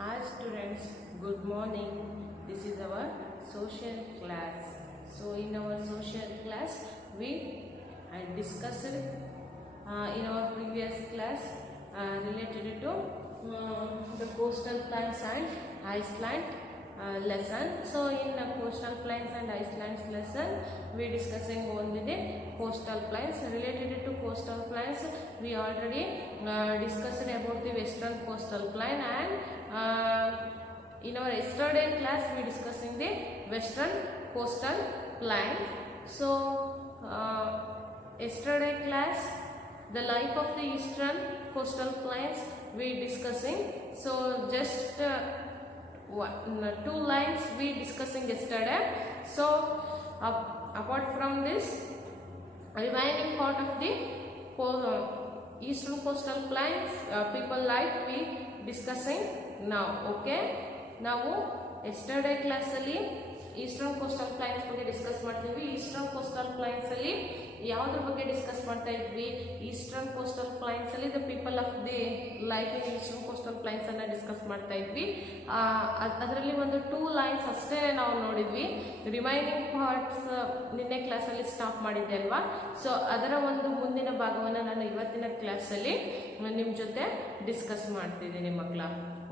Hi students, good morning. This is our social class. So in our social class, we discussed in our previous class related to the coastal plains and Iceland lesson. So in coastal plains and Iceland lesson, we discussing only the coastal plains. Related to coastal plains, we already discussed about the western coastal plain, and in our yesterday class we discussing the western coastal plain. So yesterday class, the life of the eastern coastal plains we discussing. So just two lines we discussing yesterday. So apart from this, remaining part of the eastern coastal plains people life we discussing now. Okay, now yesterday class ಅಲ್ಲಿ eastern coastal plains ಬಗ್ಗೆ discuss ಮಾಡ್ತೀವಿ. Eastern coastal plains ಅಲ್ಲಿ ಯಾವುದ್ರ ಬಗ್ಗೆ discuss ಮಾಡ್ತಾ ಇದ್ವಿ? Eastern coastal plains ಅಲ್ಲಿ the people of the life in eastern coastal plains ಅನ್ನ ಡಿಸ್ಕಸ್ ಮಾಡ್ತಾ ಇದ್ವಿ. ಅದರಲ್ಲಿ ಒಂದು 2 ಲೈನ್ಸ್ ಅಷ್ಟೇ ನಾವು ನೋಡಿದ್ವಿ. ರಿಮೈನಿಂಗ್ ಪಾರ್ಟ್ಸ್ ನಿನ್ನೆ ಕ್ಲಾಸಲ್ಲಿ ಸ್ಟಾಪ್ ಮಾಡಿದ್ದೆ ಅಲ್ವಾ? ಸೊ ಅದರ ಒಂದು ಮುಂದಿನ ಭಾಗವನ್ನು ನಾನು ಇವತ್ತಿನ ಕ್ಲಾಸಲ್ಲಿ ನಿಮ್ಮ ಜೊತೆ ಡಿಸ್ಕಸ್ ಮಾಡ್ತಿದ್ದೀನಿ ಮಕ್ಕಳ.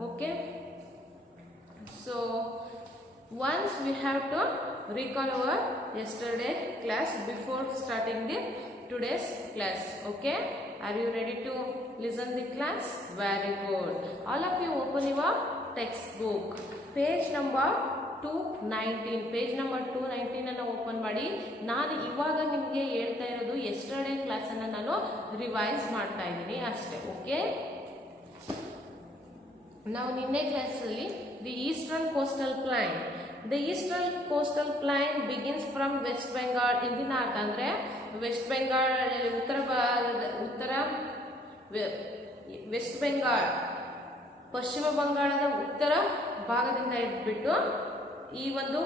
Okay, so once we have to recall our yesterday class before starting the today's class. Okay, are you ready to listen the class? Very good. All of you open your textbook, page number 219. page number 219 ಅನ್ನು open ಮಾಡಿ. ನಾನು ಇವಾಗ ನಿಮಗೆ ಹೇಳ್ತಾ ಇರೋದು yesterday class ಅನ್ನು ನಾನು revise ಮಾಡ್ತಾ ಇದ್ದೀನಿ ಅಷ್ಟೇ. ಓಕೆ, ನಾವು ನಿನ್ನೆ ಕ್ಲಾಸಲ್ಲಿ the eastern coastal plain. The eastern coastal plain begins from West Bengal in the north. ಅಂದ್ರೆ ವೆಸ್ಟ್ ಬೆಂಗಾಲ್ ವೆಸ್ಟ್ ಬೆಂಗಾಲ್ ಪಶ್ಚಿಮ ಬಂಗಾಳದ ಉತ್ತರ ಭಾಗದಿಂದ ಹಿಡಿದ್ಬಿಟ್ಟು ಈ ಒಂದು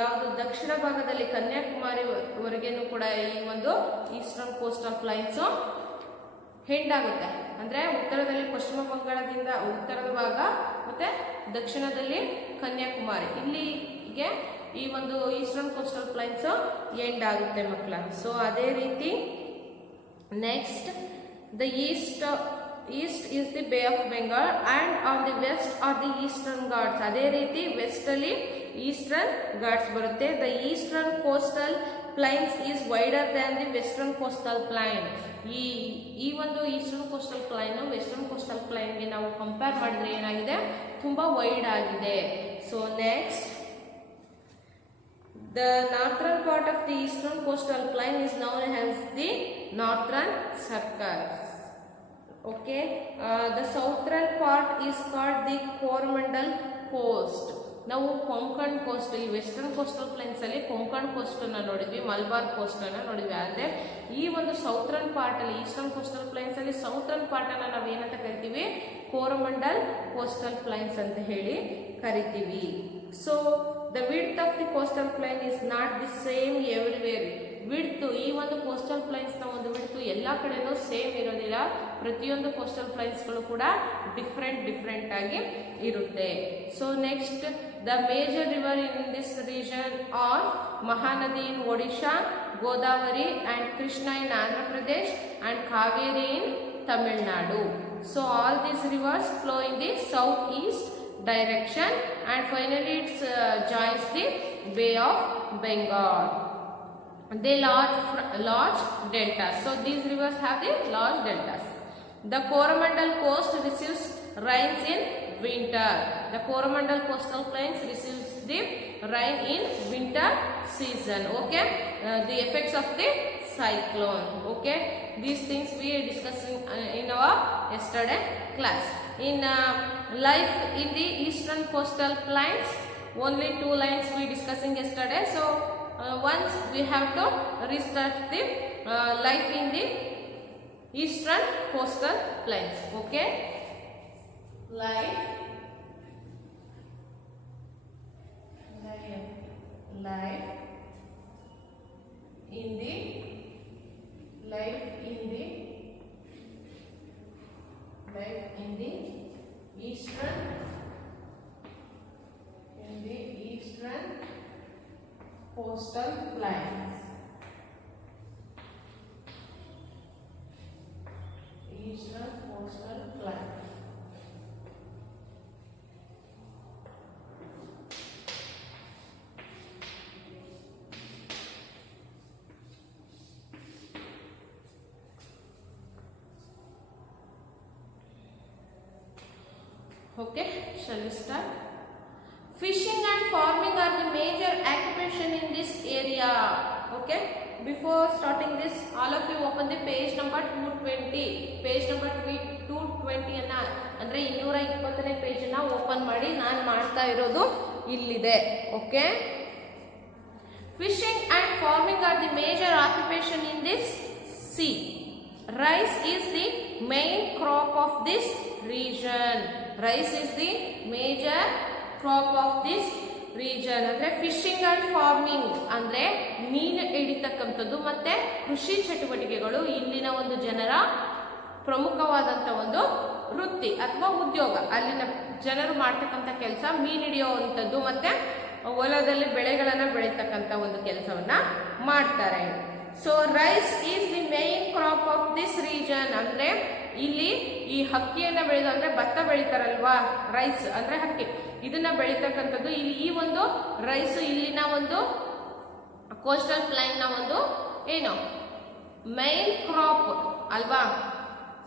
ಯಾವುದು ದಕ್ಷಿಣ ಭಾಗದಲ್ಲಿ ಕನ್ಯಾಕುಮಾರಿವರೆಗೂ ಕೂಡ ಈ ಒಂದು ಈಸ್ಟರ್ನ್ ಕೋಸ್ಟಲ್ ಪ್ಲೈನ್ಸ್ ಹೆಂಡಾಗುತ್ತೆ. ಅಂದ್ರೆ ಉತ್ತರದಲ್ಲಿ ಪಶ್ಚಿಮ ಬಂಗಾಳದಿಂದ ಉತ್ತರದ ಭಾಗ ಮತ್ತೆ ದಕ್ಷಿಣದಲ್ಲಿ ಕನ್ಯಾಕುಮಾರಿ, ಇಲ್ಲಿಗೆ ಈ ಒಂದು ಈಸ್ಟರ್ನ್ ಕೋಸ್ಟಲ್ ಪ್ಲೈನ್ಸ್ ಎಂಡ್ ಆಗುತ್ತೆ ಮಕ್ಕಳ. ಸೊ ಅದೇ ರೀತಿ next the east is the Bay of Bengal and on the west are the Eastern Ghats. ಅದೇ ರೀತಿ ವೆಸ್ಟ್ ಅಲ್ಲಿ ಈಸ್ಟರ್ನ್ ಘಾಟ್ಸ್ ಬರುತ್ತೆ. The eastern coastal plains is wider than the western coastal plain. ಈ ಒಂದು eastern coastal plain western coastal plain ನಾವು compare ಮಾಡಿದ್ರೆ ಏನಾಗಿದೆ, ತುಂಬಾ ವೈಡ್ ಆಗಿದೆ. So next the northern part of the eastern coastal plain is known as the Northern Circars. Okay, the southern part is called the Coromandel Coast. ನಾವು Konkan Coast, ಈ western coastal plains ಅಲ್ಲಿ Konkan coast ಅನ್ನ ನೋಡಿದ್ವಿ, Malabar coast ಅನ್ನ ನೋಡಿದ್ವಿ. ಆದ್ರೆ ಈ ಒಂದು ಸೌಥರ್ನ್ ಪಾರ್ಟ್ ಅಲ್ಲಿ ಈಸ್ಟರ್ನ್ ಕೋಸ್ಟಲ್ ಪ್ಲೈನ್ಸ್ ಅಲ್ಲಿ ಸೌಥರ್ನ್ ಪಾರ್ಟ್ ಅನ್ನ ನಾವು ಏನಂತ ಕರಿತೀವಿ? ಕೋರಮಂಡಲ್ ಕೋಸ್ಟಲ್ ಪ್ಲೈನ್ಸ್ ಅಂತ ಹೇಳಿ ಕರಿತೀವಿ. So the width of the coastal plain is not the same everywhere. Width, ಈ ಒಂದು ಕೋಸ್ಟಲ್ ಪ್ಲೈನ್ಸ್ ನ ಒಂದು ವಿಡ್ತ್ ಎಲ್ಲಾ ಕಡೆನೂ ಸೇಮ್ ಇರೋದಿಲ್ಲ. ಪ್ರತಿಯೊಂದು ಕೋಸ್ಟಲ್ ಪ್ಲೈನ್ಸ್ ಗಳು ಕೂಡ ಡಿಫ್ರೆಂಟ್ ಆಗಿ ಇರುತ್ತೆ. So next the major river in this region are Mahanadi in Odisha, Godavari and Krishna in Andhra Pradesh and Kaveri in Tamil Nadu. So all these rivers flow in the south east direction and finally it joins the Bay of Bengal. They large deltas. So these rivers have the large deltas. The Coromandel coast receives rains in winter. The Coromandel coastal plains receives the rain in winter season. Okay, the effects of the cyclone. Okay, these things we are discussing in our yesterday class. In life in the eastern coastal plains, only 2 lines we discussing yesterday. So once we have to restart the life in the eastern coastal plains. Okay, life in the eastern coastal plains. Eastern coastal plain. Okay, shall we start? Fishing and farming are the major occupation in this area. Okay, before starting this, all of you open the page number 220. Page number 220 ಅನ್ನ ಅಂದ್ರೆ 220ನೇ page ಅನ್ನ open ಮಾಡಿ ನಾನು ಮಾಡ್ತಾ ಇರೋದು ಇಲ್ಲಿದೆ. Okay, fishing and farming are the major occupation in this sea. Rice is the main crop of this region. Rice is the major crop of this region. ಅಂದ್ರೆ fishing and farming ಅಂದ್ರೆ ಮೀನು ಹಿಡಿತಕ್ಕಂಥದ್ದು ಮತ್ತೆ ಕೃಷಿ ಚಟುವಟಿಕೆಗಳು ಇಲ್ಲಿನ ಒಂದು ಜನರ ಪ್ರಮುಖವಾದಂಥ ಒಂದು ವೃತ್ತಿ ಅಥವಾ ಉದ್ಯೋಗ. ಅಲ್ಲಿನ ಜನರು ಮಾಡ್ತಕ್ಕಂಥ ಕೆಲಸ ಮೀನು ಹಿಡಿಯುವಂಥದ್ದು ಮತ್ತೆ ಹೊಲದಲ್ಲಿ ಬೆಳೆಗಳನ್ನ ಬೆಳೀತಕ್ಕಂಥ ಒಂದು ಕೆಲಸವನ್ನ ಮಾಡ್ತಾರೆ. So rice is the main crop of this region. ಅಂದ್ರೆ ಇಲ್ಲಿ ಈ ಹಕ್ಕಿಯನ್ನ ಬೆಳೆದು ಅಂದ್ರೆ ಭತ್ತ ಬೆಳಿತಾರಲ್ವಾ, ರೈಸ್ ಅಂದ್ರೆ ಹಕ್ಕಿ, ಇದನ್ನ ಬೆಳೀತಕ್ಕಂಥದ್ದು ಇಲ್ಲಿ ಈ ಒಂದು ರೈಸ್ ಇಲ್ಲಿನ ಒಂದು ಕೋಸ್ಟಲ್ ಪ್ಲೈನ್ ನ ಒಂದು ಏನು ಮೈನ್ ಕ್ರಾಪ್ ಅಲ್ವಾ.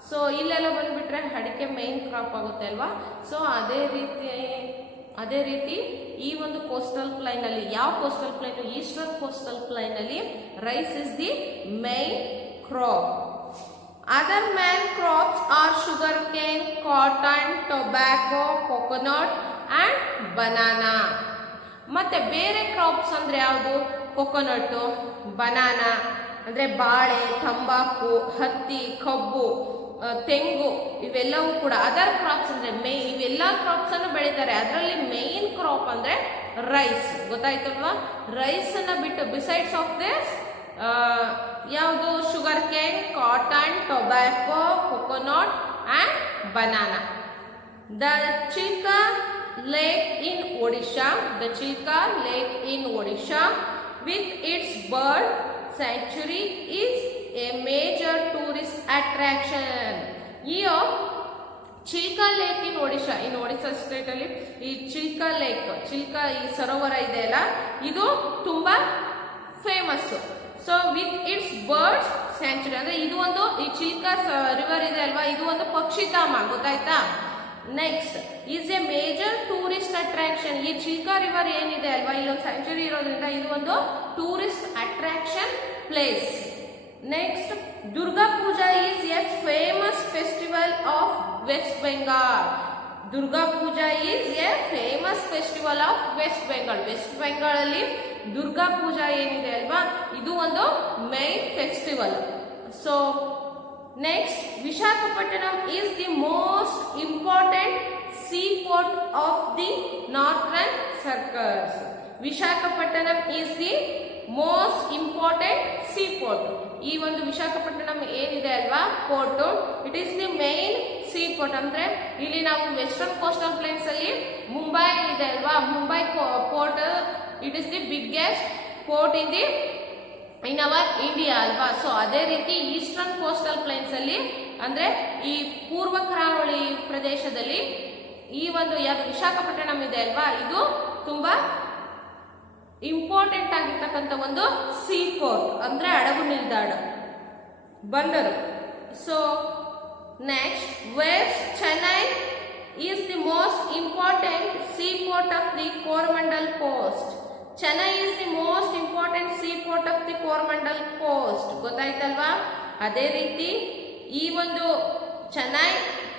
ಸೊ ಇಲ್ಲೆಲ್ಲ ಬಂದ್ಬಿಟ್ರೆ ಅಡಿಕೆ ಮೈನ್ ಕ್ರಾಪ್ ಆಗುತ್ತೆ ಅಲ್ವಾ. ಸೊ ಅದೇ ರೀತಿ ಈ ಒಂದು ಕೋಸ್ಟಲ್ ಪ್ಲೈನ್ ಅಲ್ಲಿ, ಯಾವ coastal plain, eastern coastal plain ಅಲ್ಲಿ rice is the main crop. Other main crops are sugar cane, cotton, tobacco, coconut and banana. ಮತ್ತೆ ಬೇರೆ ಕ್ರಾಪ್ಸ್ ಅಂದ್ರೆ ಯಾವುದು? ಕೊಕೊನಟ್, ಬನಾನಾ ಅಂದ್ರೆ ಬಾಳೆ, ತಂಬಾಕು, ಹತ್ತಿ, ಕಬ್ಬು, ತೆಂಗು, ಇವೆಲ್ಲವೂ ಕೂಡ ಅದರ್ ಕ್ರಾಪ್ಸ್ ಅಂದ್ರೆ ಇವೆಲ್ಲ ಕ್ರಾಪ್ಸ್ ಅನ್ನು ಬೆಳೀತಾರೆ. ಅದರಲ್ಲಿ ಮೇನ್ ಕ್ರಾಪ್ ಅಂದ್ರೆ ರೈಸ್. ಗೊತ್ತಾಯ್ತಲ್ವಾ? ರೈಸ್ ಅನ್ನ ಬಿಟ್ಟು ಬಿಸೈಡ್ಸ್ ಆಫ್ ದಿಸ್ ಯಾವುದು? Sugar cane, cotton, tobacco, coconut and banana. The Chilka lake in Odisha, with its bird sanctuary is a major tourist attraction. Here Chilka lake in Odisha, in Odisha state ಅಲ್ಲಿ ಈ Chilka lake, Chilka ಈ ಸರೋವರ ಇದೆ ಅಲ್ಲ, ಇದು ತುಂಬಾ famous. So with its birds sanctuary ಅಂದ್ರೆ ಇದು ಒಂದು ಈ ಚಿಲ್ಕಾ ರಿವರ್ ಇದೆ ಅಲ್ವಾ, ಇದು ಒಂದು ಪಕ್ಷಿಧಾಮ. ಗೊತ್ತಾಯ್ತಾ? Next is A major tourist attraction. ಈ ಚಿಲ್ಕಾ ರಿವರ್ ಏನಿದೆ ಅಲ್ವಾ, ಇಲ್ಲೊಂದು ಸ್ಯಾಂಕ್ಚುರಿ ಇರೋದ್ರಿಂದ ಇದು ಒಂದು tourist attraction place. Next Durga Puja is a famous festival of West Bengal. Durga Puja is a famous festival of West Bengal. West Bengal ಅಲ್ಲಿ ದುರ್ಗಾ ಪೂಜಾ ಏನಿದೆ ಅಲ್ವಾ, ಇದು ಒಂದು main festival. So next Visakhapatnam is the most important seaport of the northern circles. Visakhapatnam is the most important seaport. ಈ ಒಂದು ವಿಶಾಖಪಟ್ಟಣಂ ಏನಿದೆ ಅಲ್ವಾ port, it is the main seaport. ಅಂದ್ರೆ ಇಲ್ಲಿ ನಾವು ವೆಸ್ಟರ್ನ್ ಕೋಸ್ಟಲ್ ಪ್ಲೇನ್ಸ್ ಅಲ್ಲಿ ಮುಂಬೈ ಇದೆ ಅಲ್ವಾ, Mumbai port it is the biggest port in our India ಅಲ್ವಾ. ಸೊ ಅದೇ ರೀತಿ ಈಸ್ಟರ್ನ್ ಕೋಸ್ಟಲ್ ಪ್ಲೇನ್ಸ್ ಅಲ್ಲಿ ಅಂದ್ರೆ ಈ ಪೂರ್ವ ಕರಾವಳಿ ಪ್ರದೇಶದಲ್ಲಿ ಈ ಒಂದು ಯಾವುದು ವಿಶಾಖಪಟ್ಟಣಂ ಇದೆ ಅಲ್ವಾ, ಇದು ತುಂಬಾ ಇಂಪಾರ್ಟೆಂಟ್ ಆಗಿರ್ತಕ್ಕಂಥ ಒಂದು ಸೀಪೋರ್ಟ್ ಅಂದ್ರೆ ಹಡಗು ನಿಲ್ದಾಣ, ಬಂದರು. So next west Chennai is the most important seaport of the Coromandel Coast. Chennai is the most important seaport of the Coromandel Coast. ಗೊತ್ತಾಯ್ತಲ್ವಾ? ಅದೇ ರೀತಿ ಈ ಒಂದು ಚೆನ್ನೈ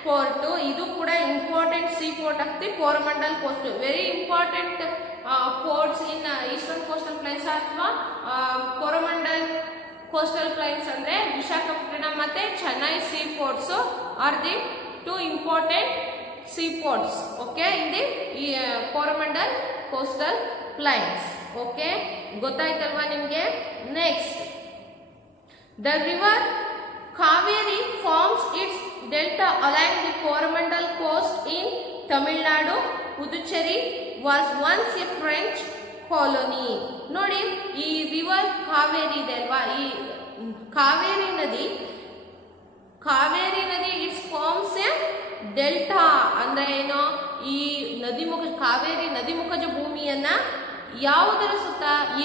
ಪೋರ್ಟ್ ಇದು ಕೂಡ important seaport of the Coromandel Coast. Very important ports in eastern coastal plains ಅಥವಾ Coromandel coastal plains ಅಂದ್ರೆ ವಿಶಾಖಪಟ್ಟಣಂ ಮತ್ತೆ Chennai sea ports are the two important sea ports. Okay, in the Coromandel coastal planes. Okay, ಗೊತ್ತಾಯ್ತಲ್ವಾ ನಿಮ್ಗೆ? Next the river Kaveri forms its delta along the Coromandel coast in Tamil Nadu. Puducherry was once a French colony. ನೋಡಿ, ಈ river Kaveri ಇದೆ ಅಲ್ವಾ, ಈ ಕಾವೇರಿ ನದಿ it's forms A delta. ಅಂದ್ರೆ ಏನು, ಈ ಕಾವೇರಿ ನದಿಮುಖಜ ಭೂಮಿಯನ್ನ ಯಾವುದರ ಸುತ್ತ, ಈ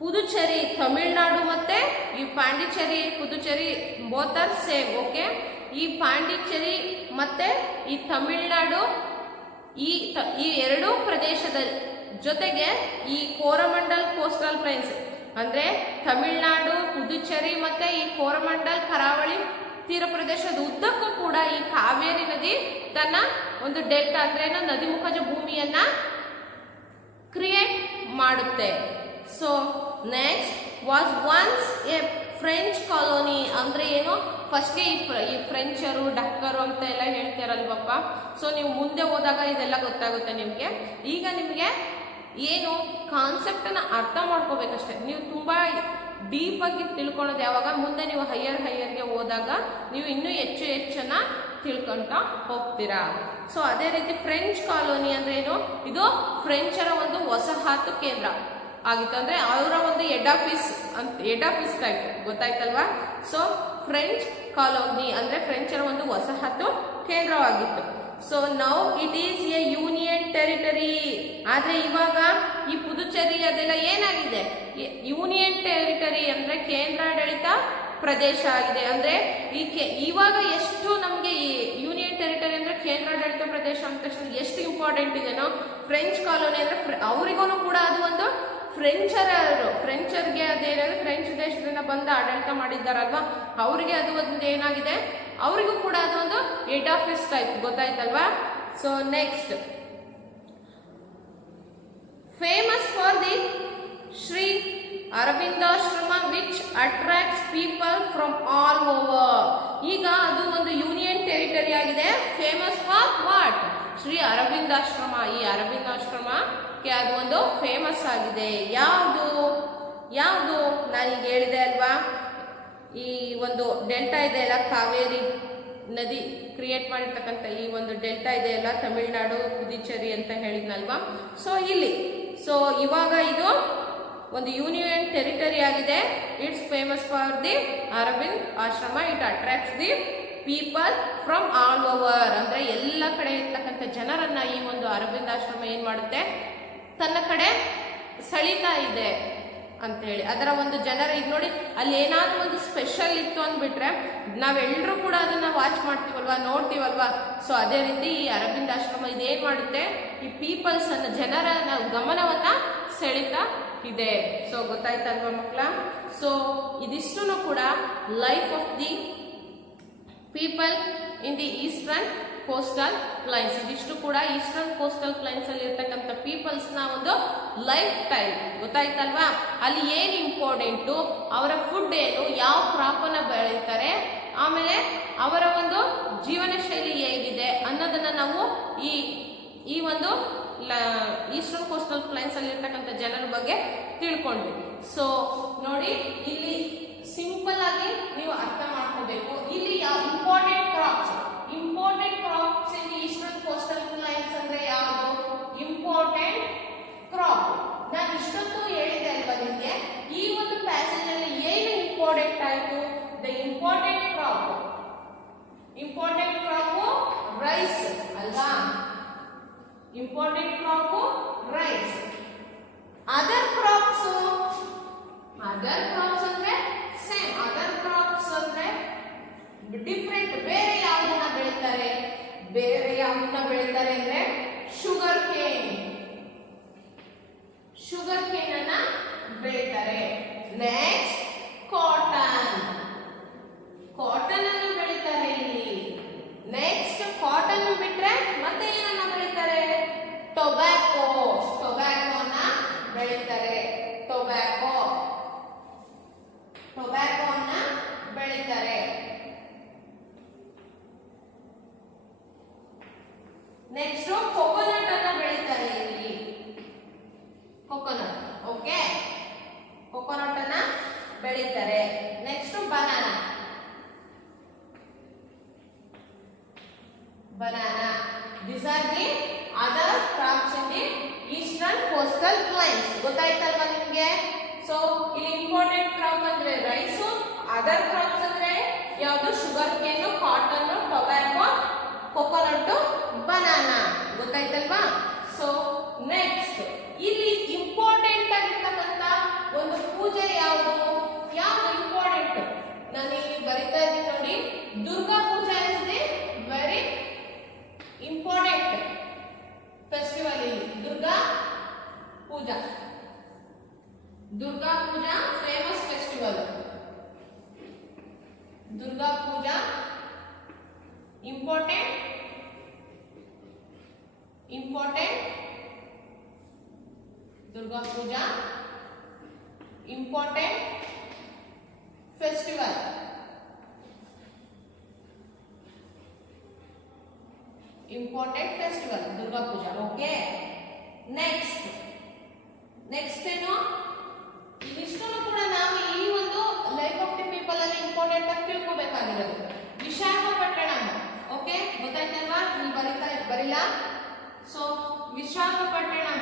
ಪುದುಚೇರಿ ತಮಿಳುನಾಡು ಮತ್ತೆ ಈ Pondicherry Puducherry both are same. Okay, ಈ ಪಾಂಡಿಚೇರಿ ಮತ್ತೆ ಈ ತಮಿಳುನಾಡು ಈ ಎರಡೂ ಪ್ರದೇಶದ ಜೊತೆಗೆ ಈ ಕೋರಮಂಡಲ್ ಕೋಸ್ಟಲ್ ಪ್ಲೈನ್ಸ್ ಅಂದ್ರೆ ತಮಿಳುನಾಡು, ಪುದುಚೇರಿ ಮತ್ತೆ ಈ ಕೋರಮಂಡಲ್ ಕರಾವಳಿ ತೀರ ಪ್ರದೇಶದ ಉದ್ದಕ್ಕೂ ಕೂಡ ಈ ಕಾವೇರಿ ನದಿ ತನ್ನ ಒಂದು ಡೆಲ್ಟಾ ಅಂದ್ರೆ ನದಿಮುಖಜ ಭೂಮಿಯನ್ನ ಕ್ರಿಯೇಟ್ ಮಾಡುತ್ತೆ. So next was once A French colony. ಅಂದ್ರೆ ಏನು, ಫಸ್ಟ್ ಈ ಫ್ರೆಂಚರು ಡಕ್ಕರು ಅಂತ ಎಲ್ಲ ಹೇಳ್ತಾರಲ್ವಪ್ಪ. ಸೊ ನೀವು ಮುಂದೆ ಹೋದಾಗ ಇದೆಲ್ಲ ಗೊತ್ತಾಗುತ್ತೆ ನಿಮಗೆ. ಈಗ ನಿಮಗೆ ಏನು ಕಾನ್ಸೆಪ್ಟ್ ಅನ್ನ ಅರ್ಥ ಮಾಡ್ಕೋಬೇಕಷ್ಟೇ. ನೀವು ತುಂಬಾ ಡೀಪ್ ಆಗಿ ತಿಳ್ಕೊಳ್ಳೋದು ಯಾವಾಗ, ಮುಂದೆ ನೀವು ಹೈಯರ್ಗೆ ಹೋದಾಗ ನೀವು ಇನ್ನೂ ಹೆಚ್ಚನ್ನ ತಿಳ್ಕೊಂತ ಹೋಗ್ತೀರಾ. ಸೊ ಅದೇ ರೀತಿ ಫ್ರೆಂಚ್ ಕಾಲೋನಿ ಅಂದ್ರೆ ಏನು, ಇದು ಫ್ರೆಂಚರ ಒಂದು ವಸಾಹತು ಕೇಂದ್ರ ಆಗಿತ್ತು. ಅಂದ್ರೆ ಅವರ ಒಂದು ಹೆಡ್ ಆಫೀಸ್ ಟೈಪ್, ಗೊತ್ತಾಯ್ತಲ್ವಾ. ಸೊ ಫ್ರೆಂಚ್ ಕಾಲೋನಿ ಅಂದ್ರೆ ಫ್ರೆಂಚರ ಒಂದು ವಸಾಹತು ಕೇಂದ್ರವಾಗಿತ್ತು. So now it is a union territory. ಆದ್ರೆ ಇವಾಗ ಈ ಪುದುಚೇರಿ ಅದೆಲ್ಲ ಏನಾಗಿದೆ, ಯೂನಿಯನ್ ಟೆರಿಟರಿ ಅಂದ್ರೆ ಕೇಂದ್ರಾಡಳಿತ ಪ್ರದೇಶ ಆಗಿದೆ. ಅಂದ್ರೆ ಇವಾಗ ಎಷ್ಟು ನಮಗೆ ಈ ಯೂನಿಯನ್ ಟೆರಿಟರಿ ಅಂದ್ರೆ ಕೇಂದ್ರಾಡಳಿತ ಪ್ರದೇಶ ಅಂತ ತಕ್ಷಣ ಎಷ್ಟು ಇಂಪಾರ್ಟೆಂಟ್ ಇದೆನೋ, ಫ್ರೆಂಚ್ ಕಾಲೋನಿ ಅಂದ್ರೆ ಅವರಿಗೂ ಕೂಡ ಅದು ಒಂದು ಫ್ರೆಂಚರ್ಗೆ ಅದೇನಾದ್ರೆ ಫ್ರೆಂಚ್ ದೇಶದಿಂದ ಬಂದು ಆಡಳಿತ ಮಾಡಿದ್ದಾರಲ್ವಾ, ಅವರಿಗೆ ಅದು ಒಂದು ಏನಾಗಿದೆ, ಅವರಿಗೂ ಕೂಡ ಅದು ಒಂದು ಹೆಡ್ ಆಫೀಸ್ ಟೈಪ್, ಗೊತ್ತಾಯ್ತಲ್ವಾ. So next famous for the Shri Aravindashrama which attracts people from all over. ಈಗ ಅದು ಒಂದು ಯೂನಿಯನ್ ಟೆರಿಟರಿ ಆಗಿದೆ. Famous for what, Shri Aravindashrama. ಈ ಅರವಿಂದಾಶ್ರಮಕ್ಕೆ ಅದು ಒಂದು ಫೇಮಸ್ ಆಗಿದೆ. ಯಾವುದು ನಾನೀಗ ಹೇಳಿದೆ ಅಲ್ವಾ, ಈ ಒಂದು ಡೆಲ್ಟಾ ಇದೆ ಅಲ್ಲ, ಕಾವೇರಿ ನದಿ ಕ್ರಿಯೇಟ್ ಮಾಡಿರ್ತಕ್ಕಂಥ ಈ ಒಂದು ಡೆಲ್ಟಾ ಇದೆ ಅಲ್ಲ, ತಮಿಳುನಾಡು ಪುದುಚೇರಿ ಅಂತ ಹೇಳಿದ್ನಲ್ವಾ. ಸೊ ಇವಾಗ ಇದು ಒಂದು ಯೂನಿಯನ್ ಟೆರಿಟರಿ ಆಗಿದೆ. It's famous for the Aravind Ashram. It attracts the people from all over. ಅಂದ್ರೆ ಎಲ್ಲ ಕಡೆ ಇರ್ತಕ್ಕಂಥ ಜನರನ್ನ ಈ ಒಂದು ಅರವಿಂದ್ ಆಶ್ರಮ ಏನ್ ಮಾಡುತ್ತೆ, ತನ್ನ ಕಡೆ ಸೆಳೀತಾ ಇದೆ ಅಂತ ಹೇಳಿ. ಅದರ ಒಂದು ಜನರ ಈಗ ನೋಡಿ, ಅಲ್ಲಿ ಏನಾದ್ರೂ ಒಂದು ಸ್ಪೆಷಲ್ ಇತ್ತು ಅಂದ್ಬಿಟ್ರೆ ನಾವೆಲ್ಲರೂ ಕೂಡ ಅದನ್ನ ವಾಚ್ ಮಾಡ್ತೀವಲ್ವಾ, ನೋಡ್ತೀವಲ್ವಾ. ಸೊ ಅದೇ ರೀತಿ ಈ ಅರವಿಂದ್ ಆಶ್ರಮ ಇದೇನ್ ಮಾಡುತ್ತೆ, ಈ ಪೀಪಲ್ಸ್ ಅನ್ನ, ಜನರ ಗಮನವನ್ನ ಸೆಳೀತಾ ಇದೆ. ಸೊ ಗೊತ್ತಾಯ್ತಲ್ವಾ ಮಕ್ಕಳ. ಸೊ ಇದಿಷ್ಟು ಕೂಡ life of the people in the eastern coastal plains. ಇದಿಷ್ಟು ಕೂಡ ಈಸ್ಟರ್ನ್ ಕೋಸ್ಟಲ್ ಪ್ಲೈನ್ಸ್ ಅಲ್ಲಿ ಇರ್ತಕ್ಕಂಥ ಪೀಪಲ್ಸ್ ನ ಒಂದು ಲೈಫ್ ಟೈಮ್, ಗೊತ್ತಾಯ್ತಲ್ವಾ. ಅಲ್ಲಿ ಏನು ಇಂಪಾರ್ಟೆಂಟು, ಅವರ ಫುಡ್ ಏನು, ಯಾವ ಕ್ರಾಪ್ ಅನ್ನ ಬೆಳೀತಾರೆ, ಆಮೇಲೆ ಅವರ ಒಂದು ಜೀವನ ಶೈಲಿ ಹೇಗಿದೆ ಅನ್ನೋದನ್ನ ನಾವು ಈ ಒಂದು ಈಸ್ಟರ್ನ್ ಕೋಸ್ಟಲ್ ಪ್ಲೈನ್ಸ್ ಅಲ್ಲಿ ಇರ್ತಕ್ಕಂಥ ಜನರ ಬಗ್ಗೆ ತಿಳ್ಕೊಂಡ್ವಿ. ಸೊ ನೋಡಿ, ಇಲ್ಲಿ ಸಿಂಪಲ್ ಆಗಿ ನೀವು ಅರ್ಥ ಮಾಡ್ಕೋಬೇಕು. ಇಲ್ಲಿ ಇಂಪಾರ್ಟೆಂಟ್ ಕ್ರಾಪ್ಸ್ ಇನ್ ಈಸ್ಟರ್ನ್ ಕೋಸ್ಟಲ್ ಪ್ಲೈನ್ಸ್ ಅಂದ್ರೆ ಯಾವುದು, ಇಂಪಾರ್ಟೆಂಟ್ ಕ್ರಾಪ್. ನಾನು ಇಷ್ಟೊತ್ತು ಹೇಳಿದೆ ಅಲ್ವಾ ನಿಮಗೆ, ಈ ಒಂದು ಪ್ಯಾಸೇಜ್ ಅಲ್ಲಿ ಏನು ಇಂಪಾರ್ಟೆಂಟ್ ಆಯ್ತು, ದ ಇಂಪಾರ್ಟೆಂಟ್ ಕ್ರಾಪ್ ರೈಸ್ ಅಲ್ವಾ. Important crop rice. Other crops ಅಂದ್ರೆ ಸೇಮ್. ಅದರ್ ಕ್ರಾಪ್ಸ್ ಅಂದ್ರೆ ಡಿಫ್ರೆಂಟ್, ಬೇರೆ ಯಾವುದನ್ನ ಬೆಳೀತಾರೆ ಅಂದ್ರೆ ಶುಗರ್ ಕೇನ್ ಅನ್ನ ಬೆಳೀತಾರೆ. ನೆಕ್ಸ್ಟ್ ಕಾಟನ್ ಅನ್ನು ಬೆಳೀತಾರೆ ಇಲ್ಲಿ. ನೆಕ್ಸ್ಟ್ ಕಾಟನ್ ಬಿಟ್ರೆ ಮತ್ತೆ ಏನನ್ನ ಬೆಳೀತಾರೆ, ಟೊಬ್ಯಾಕೋ ಅನ್ನ ಬೆಳೀತಾರೆ. ಟೊಬ್ಯಾಕೋ ಅನ್ನ ಬೆಳೀತಾರೆ. ನೆಕ್ಸ್ಟ್ ಕೊಕೊನಟ್ ಅನ್ನ ಬೆಳೀತಾರೆ ಇಲ್ಲಿ. ಓಕೆ, ಕೊಕೊನಟ್ ಅನ್ನ ಬೆಳೀತಾರೆ. Next banana These are the other crops in the eastern coastal plains. ಗೊತ್ತಾಯ್ತಲ್ವಾ ನಿಮಗೆ? ಸೊ ಇಲ್ಲಿ ಇಂಪಾರ್ಟೆಂಟ್ ಕ್ರಾಪ್ ಅಂದ್ರೆ ರೈಸ್, ಅದರ್ ಕ್ರಾಪ್ಸ್ ಅಂದ್ರೆ ಯಾವುದು? Sugar cane, cotton, tobacco, coconut, banana. ಗೊತ್ತಾಯ್ತಲ್ವಾ? ಸೊ ನೆಕ್ಸ್ಟ್ ಇಲ್ಲಿ ಇಂಪಾರ್ಟೆಂಟ್ ಆಗಿರ್ತಕ್ಕಂಥ ಒಂದು ಪೂಜೆ ಯಾವುದು? ಯಾವುದು ಇಂಪಾರ್ಟೆಂಟ್? ನಾನು ಇಲ್ಲಿ ಬರಿತಾ ಇದ್ದೀನಿ ನೋಡಿ. Durga Puja is the very important festival. ಇಲ್ಲಿ Durga Puja, Durga Puja famous festival. Durga Puja important Durga Puja important festival. Important festival Durga Puja. Okay. Next ಏನು? ಇದಿಷ್ಟನ್ನು ಕೂಡ ನಾವು ಈ ಒಂದು ಲೈಫ್ ಆಫ್ ದಿ ಪೀಪಲ್ ಅಲ್ಲಿ ಇಂಪಾರ್ಟೆಂಟ್ ಆಗಿ ತಿಳ್ಕೋಬೇಕಾಗಿರೋದು. ವಿಶಾಖಪಟ್ಟಣಂ. ಓಕೆ, ಗೊತ್ತಾಯ್ತಲ್ವಾ? ನೀವು ಬರಿಲ್ಲ. So Visakhapatnam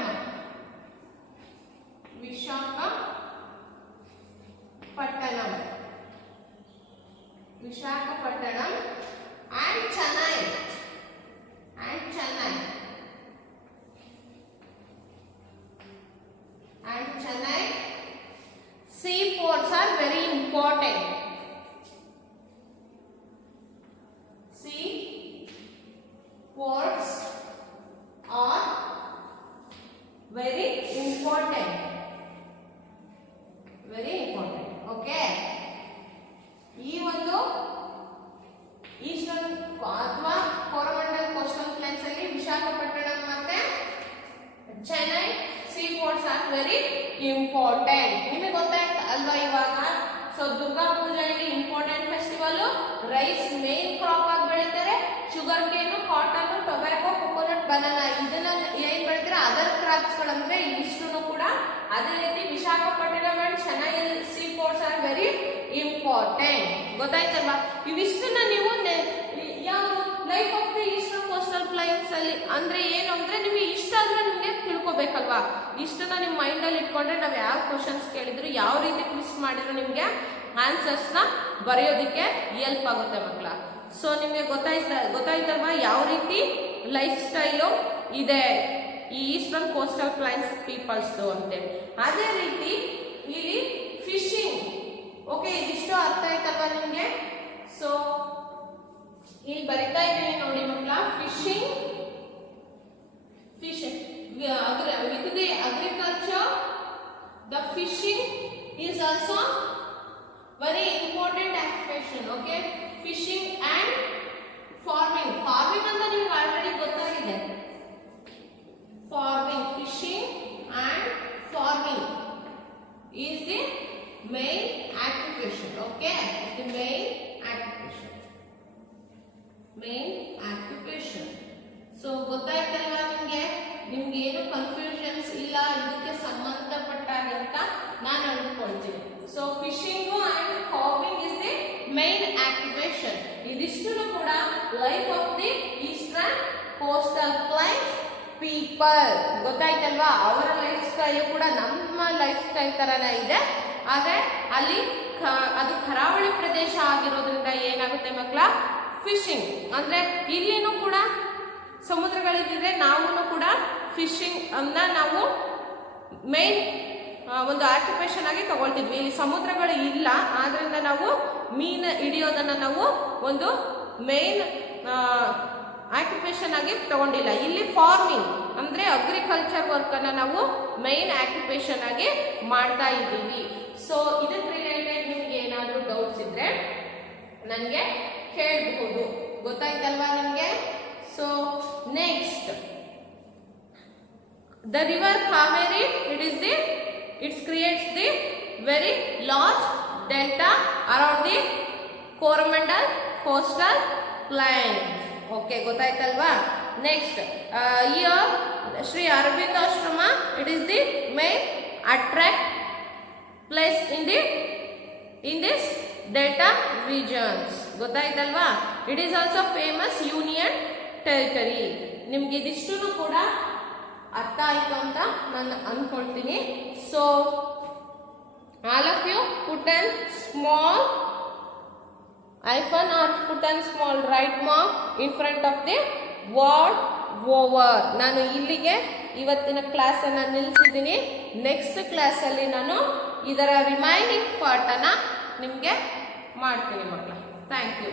and Chennai. Seaports are very important. Seaports are very important. Okay. ಈ ಒಂದು ಈಸ್ಟರ್ನ್ ಅಥವಾ ಕೋರಮಂಡಲ್ ಕೋಸ್ಟಲ್ ಪ್ಲೇನ್ಸ್ ಅಲ್ಲಿ ವಿಶಾಖಪಟ್ಟಣಂ ಮತ್ತೆ Chennai sea ports are very important. ನಿಮಗೆ ಗೊತ್ತಾಯ್ತು ಅಲ್ವಾ ಇವಾಗ? ಸೊ ದುರ್ಗಾ ಪೂಜಾ ಇಲ್ಲಿ important festival. Rice main crop ಆಗಿ ಬೆಳೀತಾರೆ. Sugar cane, cotton, tobacco, coconut, banana ಇದನ್ನ ಏನ್ ಬೆಳಿತಾರೆ? ಅದರ್ ಕ್ರಾಪ್ಸ್ ಗಳಂದ್ರೆ ಇಷ್ಟನ್ನು ಕೂಡ. ಅದೇ ರೀತಿ Visakhapatnam and Chennai sea ports are very important. ಗೊತ್ತಾಯ್ತಲ್ವಾ? ಇವಿಷ್ಟನ್ನ ನೀವು ಯಾವುದು life of the eastern coastal plains ಅಲ್ಲಿ ಅಂದ್ರೆ ಏನು ಅಂದ್ರೆ ನಿಮಗೆ ಇಷ್ಟ ಆದ್ರೆ ನಿಮಗೆ ತಿಳ್ಕೊಬೇಕಲ್ವಾ? ಇಷ್ಟನ್ನ ನಿಮ್ಮ ಮೈಂಡ್ ಅಲ್ಲಿ ಇಟ್ಕೊಂಡ್ರೆ ನಾವು ಯಾವ ಕ್ವಶನ್ಸ್ ಕೇಳಿದ್ರು, ಯಾವ ರೀತಿ ಟ್ವಿಸ್ಟ್ ಮಾಡಿದ್ರು ನಿಮ್ಗೆ ಆನ್ಸರ್ಸ್ ನ ಬರೆಯೋದಿಕ್ಕೆ ಹೆಲ್ಪ್ ಆಗುತ್ತೆ ಮಕ್ಕಳ. ಸೊ ನಿಮಗೆ ಗೊತ್ತಾಯ್ತಲ್ವಾ ಯಾವ ರೀತಿ ಲೈಫ್ ಸ್ಟೈಲು ಇದೆ ಈ ಈಸ್ಟರ್ನ್ ಕೋಸ್ಟಲ್ ಪ್ಲೈನ್ಸ್ ಪೀಪಲ್ಸ್ ಅಂತೇಳಿ. ಅದೇ ರೀತಿ ಇಲ್ಲಿ ಫಿಶಿಂಗ್. ಓಕೆ, ಇದಿಷ್ಟು ಅರ್ಥ ಆಯ್ತಲ್ವಾ ನಿಮ್ಗೆ? ಸೊ ಇಲ್ಲಿ ಬರಿತಾ ಇದ್ದೀನಿ ನೋಡಿ ಮಕ್ಕಳ. Fishing with the agriculture, the fishing is also very important occupation. Okay, fishing and farming ಅಂತ ನಿಮಗೆ ಆಲ್ರೆಡಿ ಗೊತ್ತಾಗಿದೆ. Farming, fishing and farming is the main occupation. Okay, the main occupation. So ಗೊತ್ತಾಯ್ತಲ್ವಾ ನಿಮ್ಗೆ? ನಿಮ್ಗೆ ಏನು ಕನ್ಫ್ಯೂಷನ್ಸ್ ಇಲ್ಲ ಇದಕ್ಕೆ ಸಂಬಂಧಪಟ್ಟಾಗ ಅಂತ ನಾನು ಅನ್ಕೊಳ್ತೀನಿ. So fishing and farming is the main occupation. ಇದಿಷ್ಟು ಕೂಡ life of the eastern coastal plains people. ಗೊತ್ತಾಯ್ತಲ್ವಾ? ಅವರ ಲೈಫ್ ಸ್ಟೈಲ್ ಕೂಡ ನಮ್ಮ ಲೈಫ್ ಸ್ಟೈಲ್ ತರನೇ ಇದೆ. ಆದ್ರೆ ಅಲ್ಲಿ ಅದು ಕರಾವಳಿ ಪ್ರದೇಶ ಆಗಿರೋದ್ರಿಂದ ಏನಾಗುತ್ತೆ ಮಕ್ಕಳ? ಫಿಶಿಂಗ್ ಅಂದ್ರೆ ಇಲ್ಲಿನೂ ಕೂಡ ಸಮುದ್ರಗಳಿದ್ರೆ ನಾವು ಕೂಡ ಫಿಶಿಂಗ್ ಅನ್ನ ನಾವು ಮೇನ್ ಒಂದು ಆಕ್ಯುಪೇಷನ್ ಆಗಿ ತಗೊಳ್ತಿದ್ವಿ. ಇಲ್ಲಿ ಸಮುದ್ರಗಳು ಇಲ್ಲ, ಆದ್ರಿಂದ ನಾವು ಮೀನು ಹಿಡಿಯೋದನ್ನ ನಾವು ಒಂದು ಮೇನ್ ಆಕ್ಯುಪೇಷನ್ ಆಗಿ ತಗೊಂಡಿಲ್ಲ. ಇಲ್ಲಿ ಫಾರ್ಮಿಂಗ್ ಅಂದ್ರೆ ಅಗ್ರಿಕಲ್ಚರ್ ವರ್ಕ್ ಅನ್ನ ನಾವು ಮೇನ್ ಆಕ್ಯುಪೇಷನ್ ಆಗಿ ಮಾಡ್ತಾ ಇದ್ದೀವಿ. ಸೊ ಇದಕ್ಕೆ ರಿಲೇಟೆಡ್ ನಿಮ್ಗೆ ಏನಾದರೂ ಡೌಟ್ಸ್ ಇದ್ರೆ ನನಗೆ ಕೇಳಬಹುದು. ಗೊತ್ತಾಯ್ತಲ್ವಾ ನಿಮ್ಗೆ? So next the river Kaveri, it creates the very large delta around the Coromandel coastal plains. Okay, ಗೊತ್ತಾಯ್ತಲ್ವಾ? Next here Sri Aurobindo Ashrama, it is the main attract place in this delta regions. ಗೊತ್ತಾಯ್ತಲ್ವಾ? It is also famous union territory. ನಿಮ್ಗೆ ಇದಿಷ್ಟು ಕೂಡ ಅರ್ಥ ಆಯ್ತು ಅಂತ ನಾನು ಅನ್ಕೊಳ್ತೀನಿ. ಸೊ all of you put an small hyphen or put an small right mark in front of the word over. ನಾನು ಇಲ್ಲಿಗೆ ಇವತ್ತಿನ ಕ್ಲಾಸ್ ಅನ್ನ ನಿಲ್ಲಿಸಿದ್ದೀನಿ. ನೆಕ್ಸ್ಟ್ ಕ್ಲಾಸ್ ಅಲ್ಲಿ ನಾನು ಇದರ ರಿಮೈನಿಂಗ್ ಪಾರ್ಟ್ ಅನ್ನ ನಿಮಗೆ ಮಾಡ್ತೀನಿ ಮಕ್ಕಳ. Thank you.